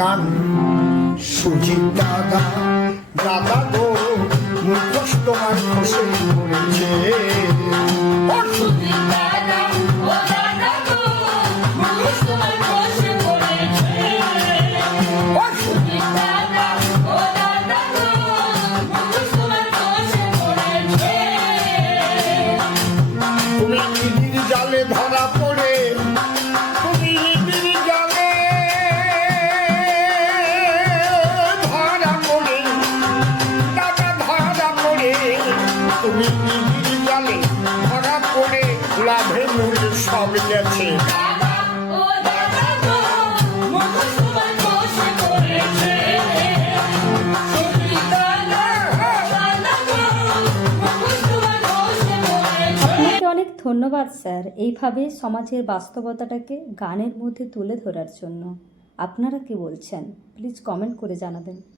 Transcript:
গান। সুজিত দাদা দাদা গো মুখোশ তোমার খসে পড়েছে। ও সুজিত দাদা ও দাদা গো মুখোশ তোমার খসে পড়েছে। ও সুজিত দাদা ও দাদা গো মুখোশ তোমার খসে পড়েছে। তুমি নিবিড় জালে ধরা পড়ে, তুমি নিবিড় জালে ধরা পড়ে, দাদা ধরা পড়ে, তুমি নিবিড় জালে ধরা পড়ে, লাভে মূল সব গেছে। অনেক ধন্যবাদ স্যার, এইভাবে সমাজের বাস্তবতাটাকে গানের মধ্যে তুলে ধরার জন্য। আপনারা কি বলছেন প্লিজ কমেন্ট করে জানাবেন।